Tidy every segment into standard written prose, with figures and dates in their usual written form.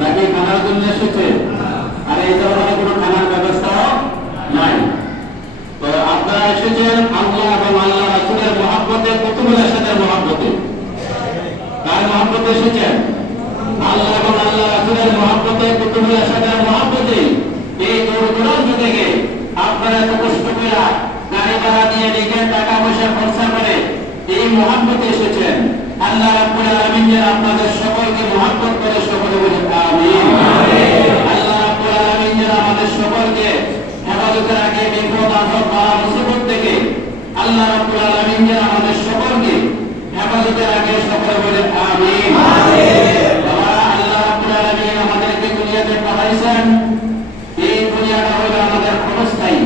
নাকি খানার জন্য এসেছে? আর এই ধরনের কোনো খানার ব্যবস্থাও নাই। তো আপনারা এসেছেন আল্লাহ এবং আল্লাহ রাসূলের মহব্বতে, কুতুবুল ইরশাদের মহব্বতে। কার মহব্বতে এসেছেন? আল্লাহ এবং আল্লাহ রাসূলের মহব্বতে, কুতুবুল ইরশাদের মহব্বতে। এই দূর দূরান্ত থেকে আপনারা এত কষ্ট করে গাড়ি ভাড়া দিয়ে নিজের টাকা পয়সা খরচা করে এই মহব্বতে এসেছেন। আল্লাহ রাব্বুল আলামিন যেন আপনাদের সকলকে মহব্বত করে সকলে বলে আমিন। আল্লাহ রাব্বুল আলামিন যেন আমাদের সকলকে হেফাজতে রাখে বিপদ আপদ বালা মুসিবত থেকে। আল্লাহ রাব্বুল আলামিন যেন আমাদের সকলকে হেফাজতে রাখে সকলে বলে আমিন। আল্লাহ রাব্বুল আলামিন আমাদেরকে দুনিয়াতে পাঠাইছেন। এই দুনিয়াটা হলো আমাদের ক্ষণস্থায়ী,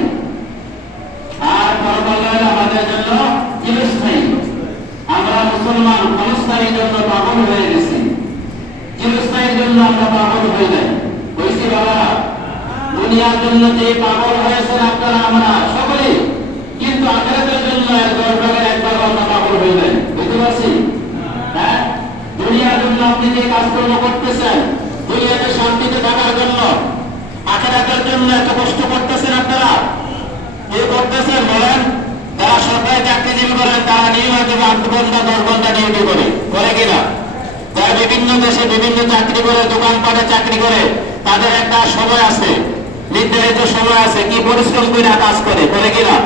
আর পরকাল আমাদের জন্য চিরস্থায়ী। আমরা মুসলমান ক্ষণস্থায়ীর জন্য পাগল হয়ে গেছি, চিরস্থায়ীর জন্য আমরা পাগল হয়ে যাই। হয়েছি বাবা? দুনিয়ার জন্য যে পাগল হয়েছেন আপনারা আমরা সকলেই, কিন্তু আখিরাতের জন্য একবার আমরা পাগল হয়ে যাই। বুঝতে পারছি? হ্যাঁ, দুনিয়ার জন্য আপনি যে কাজকর্ম করতেছেন, দুনিয়াতে শান্তিতে থাকার জন্য, আখিরাতের জন্য এত কষ্ট করতেছেন আপনারা, কে করতেছেন বলেন? যারা সরকারি চাকরিজীবী করেন তারা নিয়মিত 8 ঘন্টা 10 ঘন্টা ডিউটি করে কিনা? যারা বিভিন্ন দেশে বিভিন্ন চাকরি করে, দোকানপাটে চাকরি করে, তাদের একটা সময় আছে, নির্ধারিত সময় আছে, কি পরিশ্রম করে কাজ করে কিনা?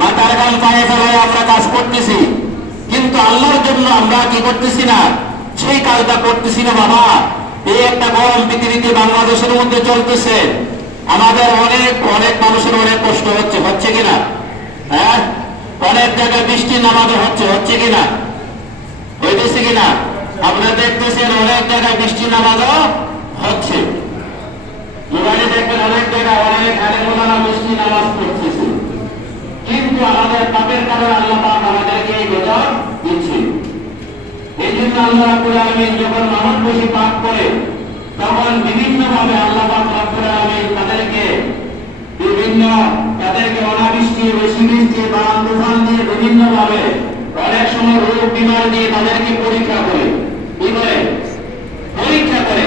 মাথার গান পায়ে ফেলায় আমরা কাজ করতেছি, কিন্তু আল্লাহর জন্য আমরা কি করতেছি না, সেই কাজটা করতেছি না বাবা। এই একটা গরম পৃথিবীতে বাংলাদেশের মধ্যে চলতেছে, আমাদের অনেক অনেক মানুষের অনেক কষ্ট হচ্ছে কিনা? হ্যাঁ, অনেক জায়গায় বৃষ্টি নামাজও হচ্ছে কিনা? হইতেছে কিনা? আপনারা দেখতেছেন অনেক জায়গায় বৃষ্টি নামাজও হচ্ছে। মোবাইলে দেখবেন অনেক জায়গায় অনেক আলেমোলামা বৃষ্টি নামাজ পড়তেছে, কিন্তু আমাদের পাপের কারণে আল্লাহ পাক আমাদেরকে এই গজব দিচ্ছে। এই জন্য আল্লাহ রাব্বুল আলামিন যখন মানব বসে পাপ করে, তখন বিভিন্ন ভাবে আল্লাহ পাক রাব্বুল আলামিন তাদেরকে অনাবৃষ্টি, বেশি বৃষ্টি, বান তুফান দিয়ে বিভিন্ন ভাবে অনেক সময় রোগ বিমার দিয়ে তাদেরকে পরীক্ষা করে। কি করে? পরীক্ষা করে।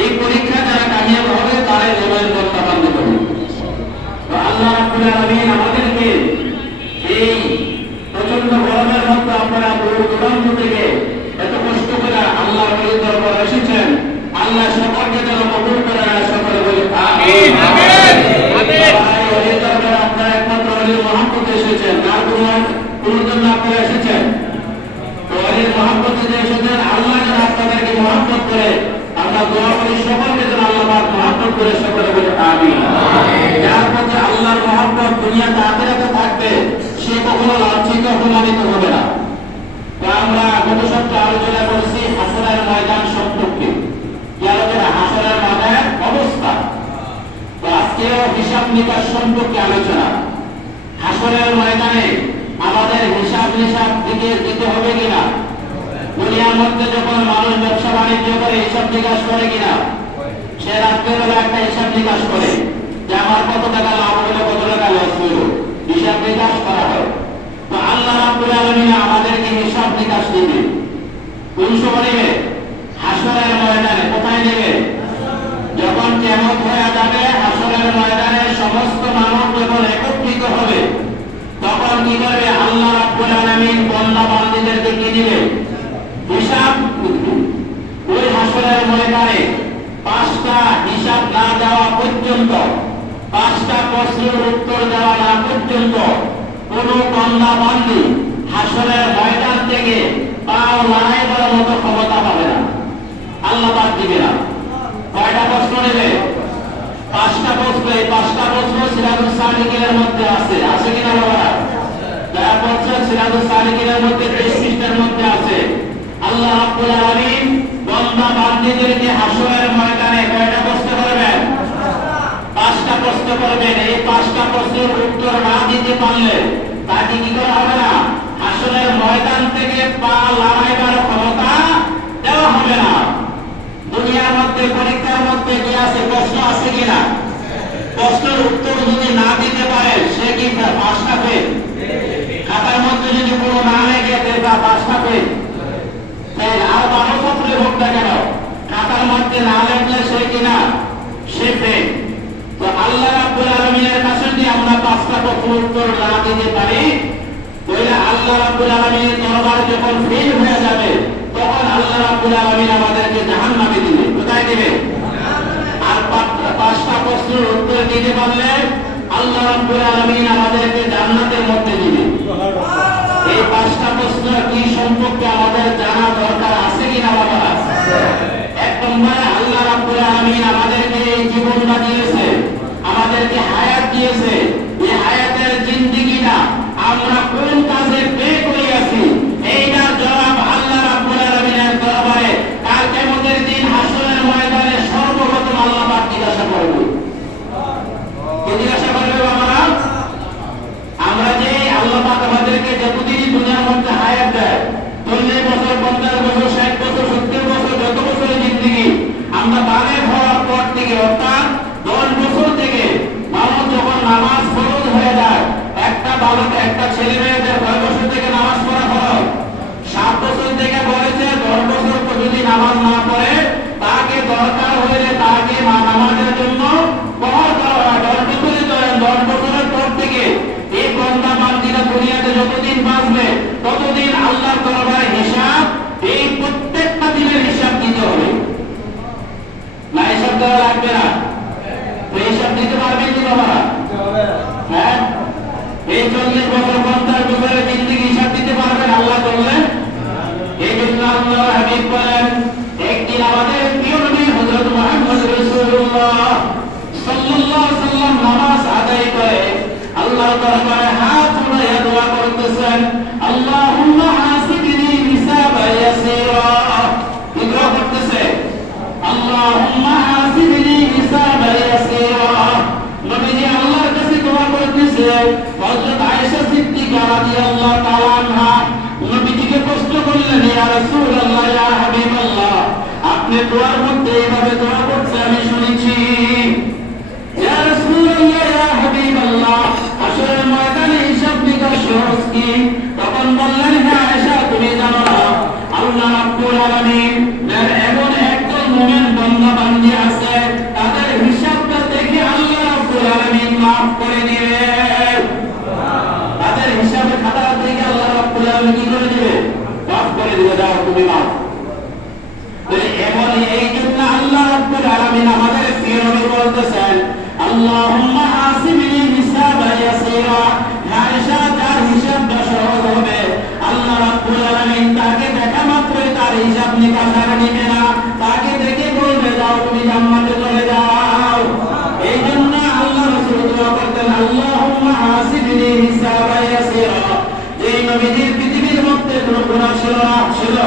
এই পরীক্ষা যারা কামিয়াব হবে তারাই জীবনের দরজা বন্ধ করবে। তো আল্লাহ রাব্বুল আলামিন আমাদেরকে এই প্রচন্ড গরমের মধ্যে আপনারা দূর দূরান্ত থেকে এত কষ্ট করে আল্লাহর ওলির দরবারে এসেছেন। আল্লাহ সকলকে যেন কবুল করে, সকলে বলে আমিন। ওলির দরবারে আপনারা একমাত্র ওলির মহব্বতে এসেছেন, আর কোন জন্য আপনারা এসেছেন? ওলির মহব্বতে যে এসেছেন, আল্লাহ যেন আপনাদেরকে মহব্বত করে। আমরা দোয়া করি সকলকে যেন আল্লাহ পাক মহব্বত করে, সকলে বলে আমিন। যার প্রতি আল্লাহর মহব্বত দুনিয়াতে আখিরাতে থাকবে, সে কখনো লাঞ্ছিত অপমানিত হবে না। আমরা গত সপ্তাহে আলোচনা করেছি হাসরের ময়দান সম্পর্কে, কি আলোচনা? হাসরের ময়দানের অবস্থা। তো আজকেও হিসাব নিকাশ সম্পর্কে আলোচনা। হাসরের ময়দানে আমাদের হিসাব নিকাশ দিতে হবে কিনা? দুনিয়ার মধ্যে যখন মানুষ ব্যবসা বাণিজ্য করে হিসাব নিকাশ করে কিনা? সে রাত্রেবেলা একটা হিসাব নিকাশ করে যে আমার কত টাকা লাভ হলো, কত টাকা লস হলো, হিসাব নিকাশ করা হয়। তো আল্লাহ রাব্বুল আলামিন আমাদেরকে হিসাব নিকাশ দিবে। কোন সময় নেবে? হাসরের ময়দানে। কোথায় নেবে? যখন কিয়ামত হয়ে যাবে, হাসরের ময়দানে সমস্ত মানব যখন একত্রিত হবে, তখন কি করবে? আল্লাহ রাব্বুল আলামিন বান্দা বান্দীদেরকে কি দিবে? হিসাব। ওই হাসরের ময়দানে 5টা হিসাব না দেওয়া পর্যন্ত, 5টা প্রশ্নের উত্তর দেওয়া না পর্যন্ত কোন বান্দা বান্দী হাসরের ময়দান থেকে পাও লড়াইবার মতো ক্ষমতা পাবে না, আল্লাহ পাক দিবে না। কয়টা প্রশ্ন নেবে? 5টা প্রশ্ন। এই 5টা প্রশ্ন সিরাজুস সালিকিনের মধ্যে আছে কিনা বাবা? যারা বলছেন সিরাজুস সালিকিনের মধ্যে 30 পৃষ্ঠার মধ্যে আছে। আল্লাহ রাব্বুল আলামিন বান্দা বান্দীদেরকে হাসরের ময়দানে কয়টা প্রশ্ন করবেন? 5টা প্রশ্ন করবেন। এই 5টা প্রশ্নের উত্তর না দিতে পারলে তাকে কি করা হবে না? হাসরের ময়দান থেকে পা লড়াইবার ক্ষমতা দেওয়া হবে না। দুনিয়ার মধ্যে পরীক্ষার মধ্যে কি আছে? প্রশ্ন আছে কিনা? প্রশ্নের উত্তর যদি না দিতে পারে সে কি 5টা ফেল? খাতার মধ্যে যদি কোনো না লেগে দেয় বা 5টা ফেল। আর 12 ছাত্রের হোক না কেন, খাতার মধ্যে না লেগে উত্তর না দিতে পারি, তাহলে আল্লাহ রাব্বুল আলামিনের দরবার যখন ফেল হয়ে যাবে, তখন আল্লাহ রাব্বুল আলামিন আমাদেরকে জাহান্নামে দিবে। কোথায় দিবে? আর পাঁচটা প্রশ্নের উত্তর দিতে পারলে আল্লাহ রাব্বুল আলামিন আমাদেরকে জান্নাতের মধ্যে দিবে। এই পাঁচটা প্রশ্ন কি সম্পর্কে আমাদের জানা দরকার আছে কিনা বাবা? এক নম্বরে আল্লাহ রাব্বুল আলামিন আমাদেরকে এই জীবনটা দিয়েছে, আমাদেরকে হায়াত দিয়েছে। এই হায়াতের জিন্দেগিটা আমরা কোন কাজে ব্যয় করে আছি, এইটার জবাব আল্লাহ রাব্বুল আলামিনের দরবারে কাল কিয়ামতের দিন হাসরের ময়দানে সর্বপ্রথম আল্লাহ পাক জিজ্ঞাসা করবে। কি জিজ্ঞাসা করবে বাবারা? আমরা যে আল্লাহ পাক আমাদেরকে যতদিন দুনিয়ার মধ্যে হায়াত দেয়, 40 বছর, 50 বছর, 60 বছর, 70 বছর, যত বছরের জিন্দেগি, আমরা বালেগ হওয়ার পর থেকে অর্থাৎ 10 বছর থেকে মানুষ যখন নামাজ ফরজ হয়ে যায়, একটা বালক, একটা ছেলে মেয়েদের 9 বছর থেকে নামাজ পড়া ফরজ, 7 বছর থেকে বলেছে 10 বছর যদি নামাজ না পড়ে তাকে দরকার হলে তাকে নামাজের জন্য প্রহার করা হয়। 10 বছরের ধরেন, 10 বছরের পর থেকে এই বান্দা বান্দীরা দুনিয়াতে যতদিন বাঁচবে ততদিন আল্লাহর দরবারে হিসাব, এই প্রত্যেকটা দিনের হিসাব দিতে হবে। না হিসাব দেওয়া লাগবে না? হিসাব দিতে পারবেন কি বাবা? হ্যাঁ, এই 40 বছর, 50 বছরের জিন্দেগি হিসাব দিতে পারবেন আল্লাহ বললেন? এই জন্য আল্লাহ হাবিব বলেন, একদিন আমাদের প্রিয় নবী হযরত মুহাম্মদ রাসূলুল্লাহ সাল্লাল্লাহু আলাইহি ওয়াসাল্লাম নামাজ আদায় করে আল্লাহর দরবারে হাত উঠিয়ে দোয়া করতেছেন, আল্লাহুম্মা হাসিবনি হিসাবান ইয়াসীরা। বিগ্রহ করতেছে, আল্লাহুম্মা হাসিবনি হিসাবান ইয়াসীরা। নবীজি আল্লাহর কাছে দোয়া করতেছে। হযরত আয়েশা সিদ্দিকা রাদিয়াল্লাহু তাআলা আনহা নবীজিকে প্রশ্ন করলেন, ইয়া রাসূলুল্লাহ, ইয়া হাবিবাল্লাহ, আপনি দোয়ার মধ্যে এইভাবে দোয়া করছেন আমি শুনেছি। ইয়া রাসূলুল্লাহ, ইয়া হাবিবাল্লাহ, হাসরের ময়দানে হিসাব নিকাশ সহজ কি? তখন বললেন, হ্যাঁ আয়েশা, তুমি জানো না, আল্লাহ রাব্বুল আলামিন এমন একজন মুমিন বান্দা বান্দী আছে, তাদের হিসাবটা দেখে আল্লাহ রাব্বুল আলামিন মাফ করে দিবেন। তাদের হিসাবে খাতা দেখে আল্লাহ রাব্বুল আলামিন কি করে দিবে? মাফ করে দিবে। দাও তুমি মাফ। এমন এই জন্য আল্লাহ রাব্বুল আলামিন আমাদের প্রিয় নবী বলতেছেন, আল্লাহুম্মা হাসিবনি হিসাবান ইয়াসীরা। আয়েশা, যার হিসাবটা সহজ হবে আল্লাহ রাব্বুল আলামিন তাকে দেখা মাত্রই তার হিসাব নিকাশ আর নিবে না, তাকে দেখে বলবে যাও তুমি জান্নাতে চলে যাও। এই জন্য আল্লাহ রাসূল দোয়া করতেন, আল্লাহুম্মা হাসিবনি হিসাবান ইয়াসীরা। যেই নবীজির পৃথিবীর মধ্যে কোনো গুনাহ ছিল না,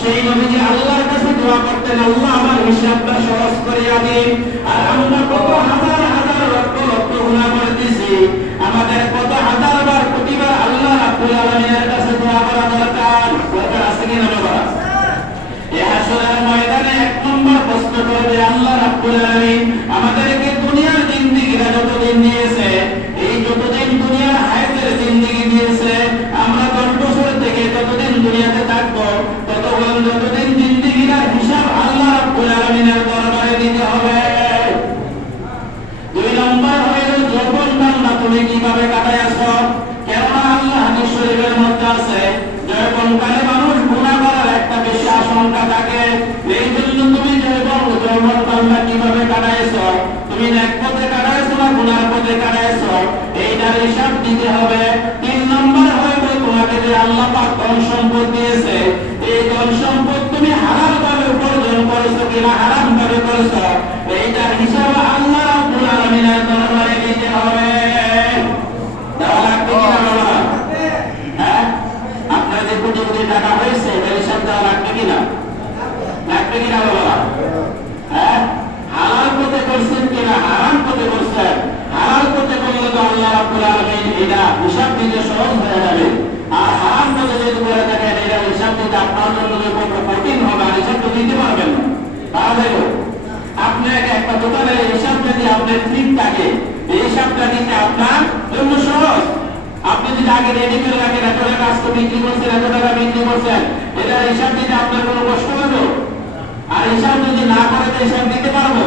সেই নবীজি আল্লাহর কাছে দোয়া করতেন, আল্লাহ আমার হিসাবটা সহজ করিয়া দিন। আর আমরা কত হাজার হাজার লক্ষ লক্ষ গুনাহ করতেছি, আমাদের কত হাজার বার প্রতিবার আল্লাহ রাব্বুল আলামিনের কাছে দোয়া করা দরকার। দরকার আছে কি না বাবা? এই হাসরের ময়দানে এক নম্বর প্রশ্ন করবে আল্লাহ রাব্বুল আলামিন আমাদেরকে দুনিয়ার জিন্দেগিটা যতদিন দিয়েছে, এই যতদিন দুনিয়ার হায়াতের জিন্দেগি দিয়েছে, আমরা 10 বছর থেকে যতদিন দুনিয়াতে থাকবো যতদিন জিন্দেগিটার হিসাব আল্লাহ রাব্বুল আলামিনের দরবারে দিতে হবে। 2 নম্বর হলো যৌবনকালটা তুমি কিভাবে কাটাইছো? কেননা আল্লাহ হাদিস শরীফের মধ্যে আছে, যৌবনকালে মানুষ গুনাহ করার একটা বেশি আশঙ্কা থাকে। এই জন্য তুমি যৌবনকালটা কিভাবে কাটাইছো, তুমি নেক পথে কাটাইছো না গুনার পথে কাটাইছো, এইটার হিসাব দিতে হবে। 3 নম্বর হলো তোমাকে যে আল্লাহ পাক ধন সম্পদ দিয়েছে, এই ধন সম্পদ তুমি হালাল ভাবে উপার্জন করেছো কিনা হারাম ভাবে করেছো, এইটার হিসাব আল্লাহ রাব্বুল আলামিনের দরবারে দিতে হবে। দেওয়া লাগবে কিনা বাবা? হ্যাঁ, আপনার যে কোটি কোটি টাকা হয়েছে এটার হিসাব দেওয়া লাগবে কিনা? লাগবে কিনা বাবা? হ্যাঁ, হালাল পথে করছেন কিনা হারাম পথে করছেন? হালাল পথে করলে তো আল্লাহ রাব্বুল আলামিন এটা হিসাব দিতে সহজ হয়ে যাবে। আর হারাম পথে যদি করে থাকেন এটা হিসাব দিতে আপনার জন্য কঠিন হবে, আর হিসাব তো দিতে পারবেন না। তাহলে আপনাকে একটা দোকানের হিসাব যদি আপনার ঠিক থাকে, এই হিসাবটা দিতে আপনার জন্য সহজ। আপনি যদি আগে রেডি করে রাখেন, এত টাকা আজকে বিক্রি করছেন, এত টাকা বিক্রি করছেন, এটার হিসাব দিতে আপনার কোনো কষ্ট হবে? আর হিসাব যদি না করে তো হিসাব দিতে পারবো?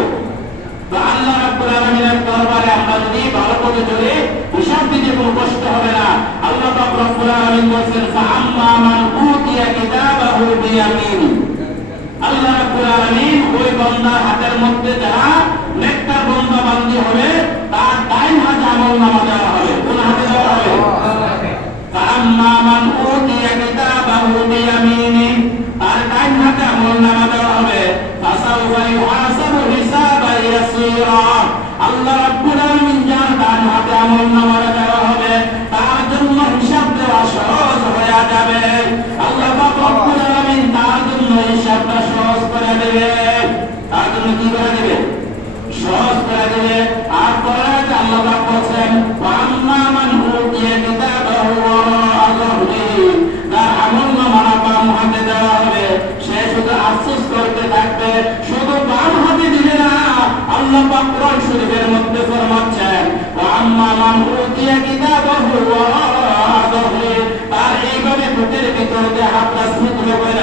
তো আল্লাহ রাব্বুল আলামিনের দরবারে ব্যাপারে আমরা যদি ভালো করে চলি, হিসাব দিতে কোনো কষ্ট হবে না। আল্লাহ পাক রব্বুল আলামিন বলেন, ফাআম্মা মান উতিয়া কিতাবাহু বিয়ামিনি। আল্লাহ রাব্বুল আলামিন ওই বান্দার হাতের মধ্যে যারা নেককার বান্দা বান্দি হবে, তার ডাইন হাতে আমলনামা দেওয়া হবে। কোন হাতে দেওয়া হবে? ফাআম্মা মান উতিয়া কিতাবাহু বিয়ামিনি, তার ডাইন হাতে আমলনামা দেওয়া হবে। ফাসাউফা ইউহাসাবু হিসাবান ইয়াসীরা। আল্লাহ রাব্বুল আলামিন যার ডান হাতে আমলনামা দেওয়া হবে, তার জন্য হিসাব দেওয়া সহজ হয়ে যাবে। আল্লাহ পাক রব্বুল আলামিন তার জন্য হিসাবটা সহজ করে দেবে। তার জন্য কি করে দেবে? সহজ করে দেবে। আর পরে আল্লাহ পাক বলেন, ওয়াম্মা মান উতিয়া কিতাবাহু ওয়ারাআ যাহরিহি, তার আমলনামা বাম হাতে দেওয়া হবে, সে শুধু আফসোস করতে থাকবে। শুধু বাম হাতে দিবে না, আল্লাহ পাক কোরআন শরীফের মধ্যে ফরমাচ্ছেন, ওয়াম্মা মান উতিয়া কিতাবাহু ওয়ারাআ যাহরিহি, তার এইভাবে বুকের ভিতর দিয়ে হাতটা ছিদ্র করে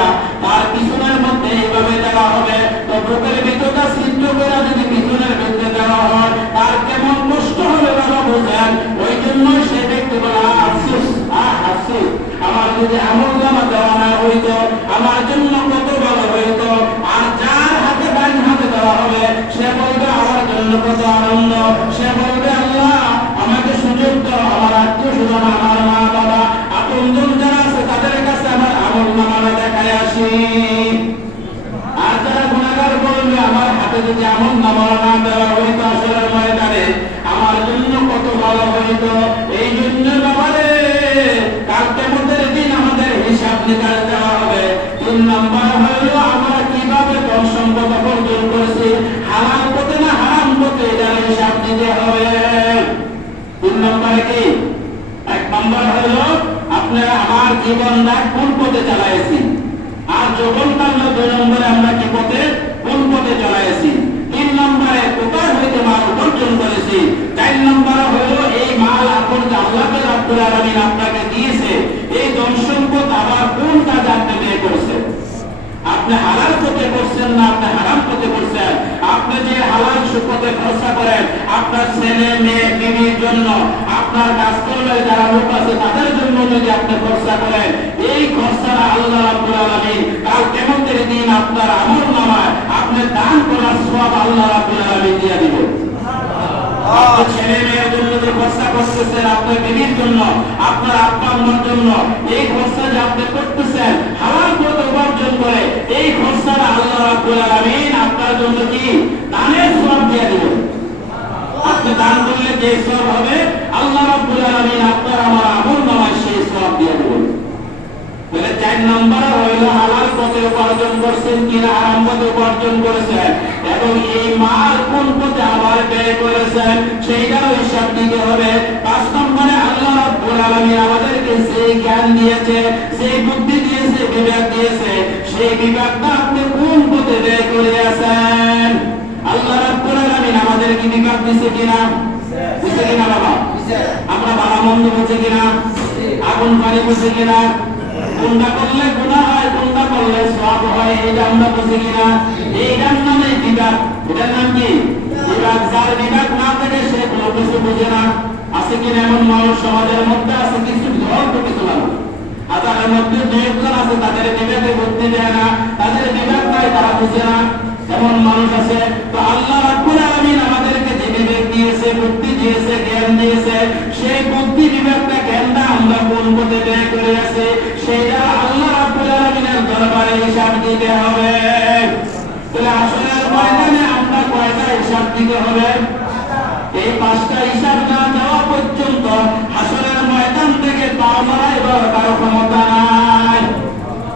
তার পিছনের মধ্যে এইভাবে দেওয়া হবে। তো বুকের ভিতরটা ছিদ্র করে যদি পিছনের ভিতরে দেওয়া হয়, তার কেমন কষ্ট হবে বাবা বুঝেন। ওই জন্যই সে ব্যক্তি বলে, আফসোস, আফসোস, আমার যদি আমলনামা দেওয়া না হইতো, আমার জন্য কত ভালো হইতো। আর যার হাতে ডান হাতে দেওয়া হবে, সে বলবে আমার জন্য কত আনন্দ। সে বলবে, আল্লাহ আমাকে সুযোগ দাও, আমার আত্মীয় স্বজন, আমার মা বাবা, আপনজন যারা আছে তাদের কাছে আমার আমলনামা দেখায় আসি। আর যারা গুনাহগার বলবে, আমার হাতে যদি আমলনামা না দেওয়া হইতো আসরের ময়দানে, আমার জন্য কত ভালো হইতো। এই জন্য বাবারে, কাল কিয়ামতের দিন আমাদের হিসাব নিকাশ দেওয়া হবে। 3 নাম্বার হলো আমরা কিভাবে ধন সম্পদ অর্জন করেছি, হালাল পথে না হারাম পথে, এটার হিসাব দিতে হবে। 3 নম্বরে কি? 1 নম্বর হলো আপনারা আমার জীবনটা কোন পথে চালাইছি, আর যৌবনকাল 2 নম্বরে আমরা কি পথে, কোন পথে চালাইছি। 3 নম্বরে কোথায় হইতে মাল উপার্জন করেছি। 4 নম্বরে হলো এই মাল আপন আল্লাহ রাব্বুল আলামিন আপনাকে দিয়েছে, এই ধন সম্পদ আবার কোন কাজে আপনি ব্যয় করছেন। আপনি হালাল পথে করছেন না আপনি হারাম পথে করছেন। আপনি যে হালাল পথে খরচা করেন আপনার ছেলে মেয়ে বিবির জন্য, আপনার কাজকর্মের যারা লোক আছে তাদের জন্য যদি আপনি খরচা করেন, এই খরচাটা আল্লাহ রাব্বুল আলামিন কাল কিয়ামতের দিন আপনার আমলনামায় আপনি দান করার সওয়াব আল্লাহ রাব্বুল আলামিন দিয়ে দিবেন। আপনার ছেলে মেয়ের জন্য যে খরচা করতেছেন, আপনার বিবির জন্য, আপনার আব্বা আম্মার জন্য, এই খরচা যে আপনি করতেছেন হালাল পথে উপার্জন করে, এই খরচাটা আল্লাহ রাব্বুল আলামিন আপনার জন্য কি দানের সওয়াব দিয়ে দিবেন। আপনি দান করলে যে সওয়াব হবে, আল্লাহ রাব্বুল আলামিন আপনার আমার আমলনামায় সেই সওয়াব দিয়ে দিবেন। তাহলে 4 নম্বর হলো হালাল পথে উপার্জন করছেন কিনা হারাম পথে উপার্জন করেছেন, এবং এই মাল কোন পথে আবার ব্যয় করেছেন সেইটাও হিসাব দিতে হবে। 5 নম্বরে আল্লাহ রাব্বুল আলামিন আমাদেরকে সেই জ্ঞান দিয়েছে, সেই বুদ্ধি দিয়েছে, বিবেক দিয়েছে, সেই বিবেকটা আপনি কোন পথে ব্যয় করে আছেন। আল্লাহ রাব্বুল আলামিন আমাদেরকে বিবেক দিয়েছে কিনা? দিয়েছে কিনা বাবা? আমরা ভালো মন্দ বুঝি কিনা? আগুন পানি বুঝি কিনা? কোনটা করলে গুনাহ হয়, কোনটা করলে সওয়াব হয়, এটা আমরা বুঝি কিনা? এইটার নামে বিবেক। এটার নাম কি? বিবেক। যার বিবেক না থাকে সে কোনো কিছু বুঝে না। আছে কিনা এমন মানুষ সমাজের মধ্যে? আছে কিছু, অল্প কিছু মানুষ। হাজারের মধ্যে 2 জন আছে তাদের বিবেকে বুদ্ধি দেয় না, তাদের বিবেক নাই, তারা বুঝে না, এমন মানুষ আছে। তো আল্লাহ রাব্বুল আলামিন আমাদেরকে যে বিবেক দিয়েছে, বুদ্ধি দিয়েছে, জ্ঞান দিয়েছে, সেই বুদ্ধি বিবেকটা জ্ঞানটা আমরা কোন পথে ব্যয় করে আছি সেটা আল্লাহ রাব্বুল আলামিনের দরবারে হিসাব দিতে হবে। তাহলে আসরের ময়দানে আমরা কয়টা হিসাব দিতে হবে? এই 5টা হিসাব না দেওয়া পর্যন্ত হাসরের ময়দান থেকে পা বাড়াইবার কারো ক্ষমতা নাই।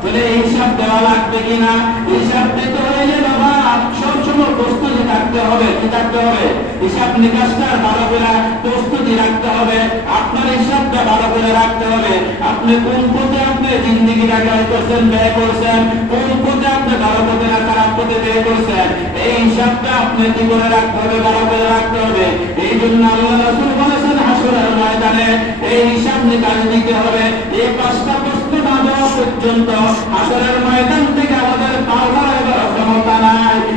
তাহলে এই হিসাব দেওয়া লাগবে কিনা? হিসাব দিতে হইলে বাবা সবসময় প্রস্তুতি থাকতে হবে। কি থাকতে হবে? হিসাব নিকাশটা ভালো করে প্রস্তুতি রাখতে হবে। আপনার হিসাবটা ভালো করে রাখতে হবে। আপনি কোন পথে আপনি জিন্দেগিটা ব্যয় করছেন, ব্যয় করছেন, কোন পথে আপনি ভালো পথে না খারাপ পথে ব্যয় করছেন, এই হিসাবটা আপনি কি করে রাখতে হবে? ভালো করে রাখতে হবে। এই জন্য আল্লাহ রাসূল বলেছেন হাসরের ময়দানে এই হিসাব নিকাশ দিতে হবে। এই 5টা প্রশ্ন না দেওয়া পর্যন্ত হাসরের ময়দান থেকে আমাদের পা বাড়াইবার ক্ষমতা নাই।